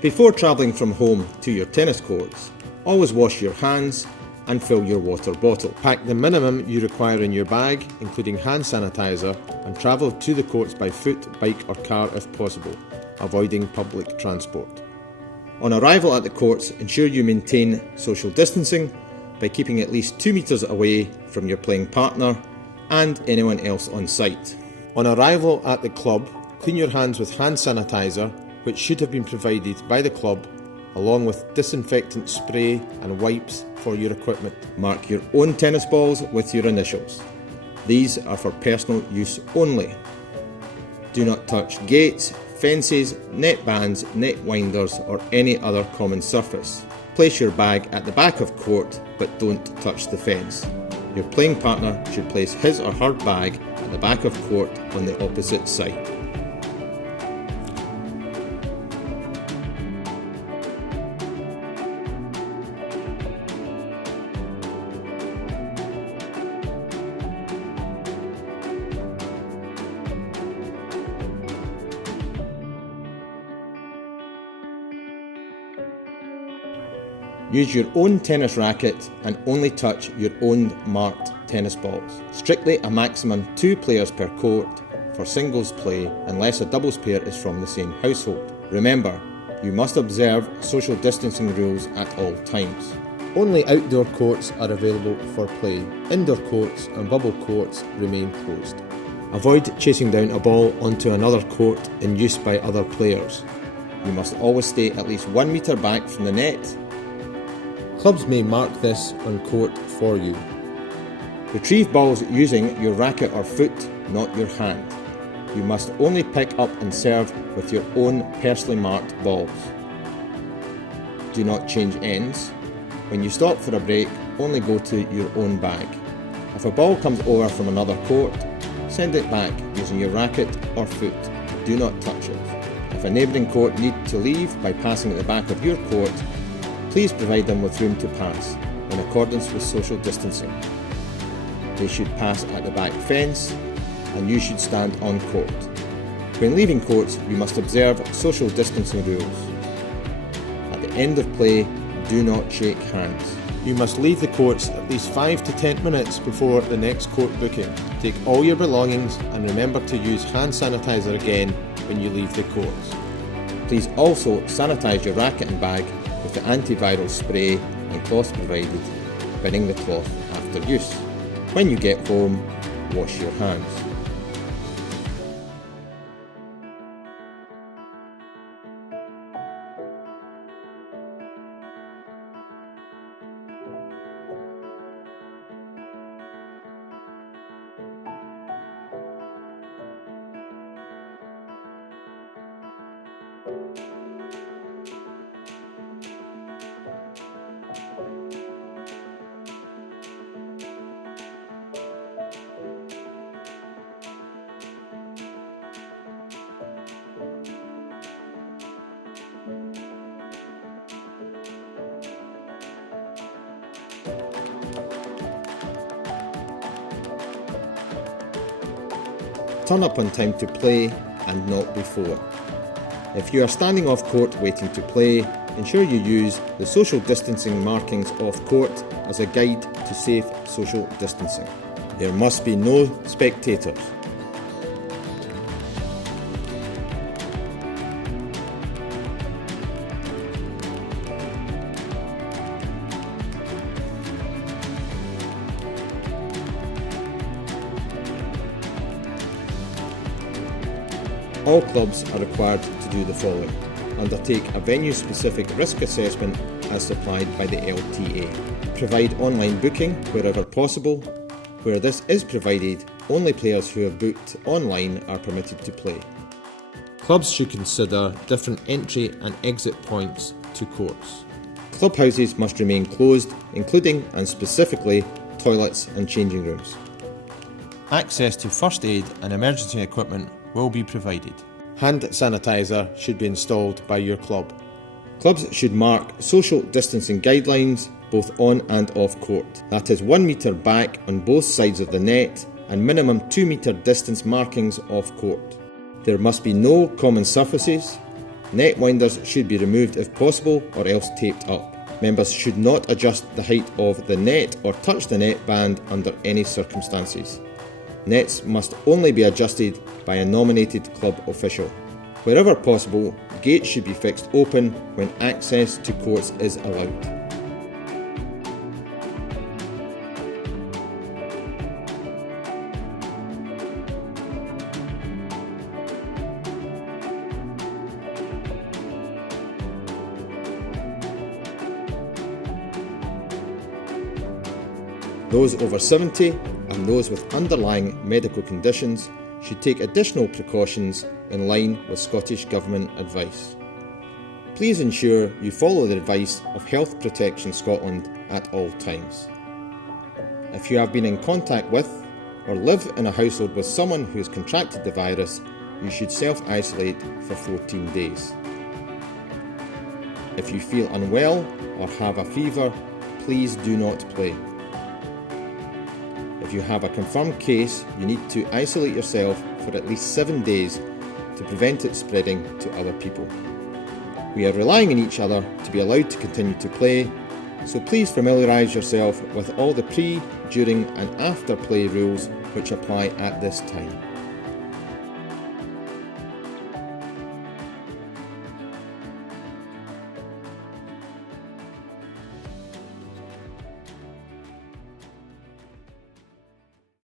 Before travelling from home to your tennis courts, always wash your hands and fill your water bottle. Pack the minimum you require in your bag, including hand sanitizer, and travel to the courts by foot, bike or car if possible, avoiding public transport. On arrival at the courts, ensure you maintain social distancing by keeping at least 2 metres away from your playing partner and anyone else on site. On arrival at the club, clean your hands with hand sanitizer, which should have been provided by the club, along with disinfectant spray and wipes for your equipment. Mark your own tennis balls with your initials. These are for personal use only. Do not touch gates, fences, net bands, net winders or any other common surface. Place your bag at the back of court, but don't touch the fence. Your playing partner should place his or her bag at the back of court on the opposite side. Use your own tennis racket and only touch your own marked tennis balls. Strictly a maximum 2 players per court for singles play unless a doubles pair is from the same household. Remember, you must observe social distancing rules at all times. Only outdoor courts are available for play. Indoor courts and bubble courts remain closed. Avoid chasing down a ball onto another court in use by other players. You must always stay at least 1 metre back from the net. Clubs may mark this on court for you. Retrieve balls using your racket or foot, not your hand. You must only pick up and serve with your own personally marked balls. Do not change ends. When you stop for a break, only go to your own bag. If a ball comes over from another court, send it back using your racket or foot. Do not touch it. If a neighbouring court needs to leave by passing at the back of your court, please provide them with room to pass, in accordance with social distancing. They should pass at the back fence, and you should stand on court. When leaving courts, you must observe social distancing rules. At the end of play, do not shake hands. You must leave the courts at least 5 to 10 minutes before the next court booking. Take all your belongings and remember to use hand sanitizer again when you leave the courts. Please also sanitize your racket and bag with the antiviral spray and cloth provided, binning the cloth after use. When you get home, wash your hands. Turn up on time to play and not before. If you are standing off court waiting to play, ensure you use the social distancing markings off court as a guide to safe social distancing. There must be no spectators. All clubs are required to do the following: undertake a venue-specific risk assessment as supplied by the LTA. Provide online booking wherever possible. Where this is provided, only players who have booked online are permitted to play. Clubs should consider different entry and exit points to courts. Clubhouses must remain closed, including and specifically toilets and changing rooms. Access to first aid and emergency equipment will be provided. Hand sanitizer should be installed by your club. Clubs should mark social distancing guidelines both on and off court. That is 1 metre back on both sides of the net and minimum 2 metre distance markings off court. There must be no common surfaces. Net winders should be removed if possible or else taped up. Members should not adjust the height of the net or touch the net band under any circumstances. Nets must only be adjusted by a nominated club official. Wherever possible, gates should be fixed open when access to courts is allowed. Those over 70 and those with underlying medical conditions should take additional precautions in line with Scottish Government advice. Please ensure you follow the advice of Health Protection Scotland at all times. If you have been in contact with or live in a household with someone who has contracted the virus, you should self-isolate for 14 days. If you feel unwell or have a fever, please do not play. If you have a confirmed case, you need to isolate yourself for at least 7 days to prevent it spreading to other people. We are relying on each other to be allowed to continue to play, so please familiarise yourself with all the pre, during and after play rules which apply at this time.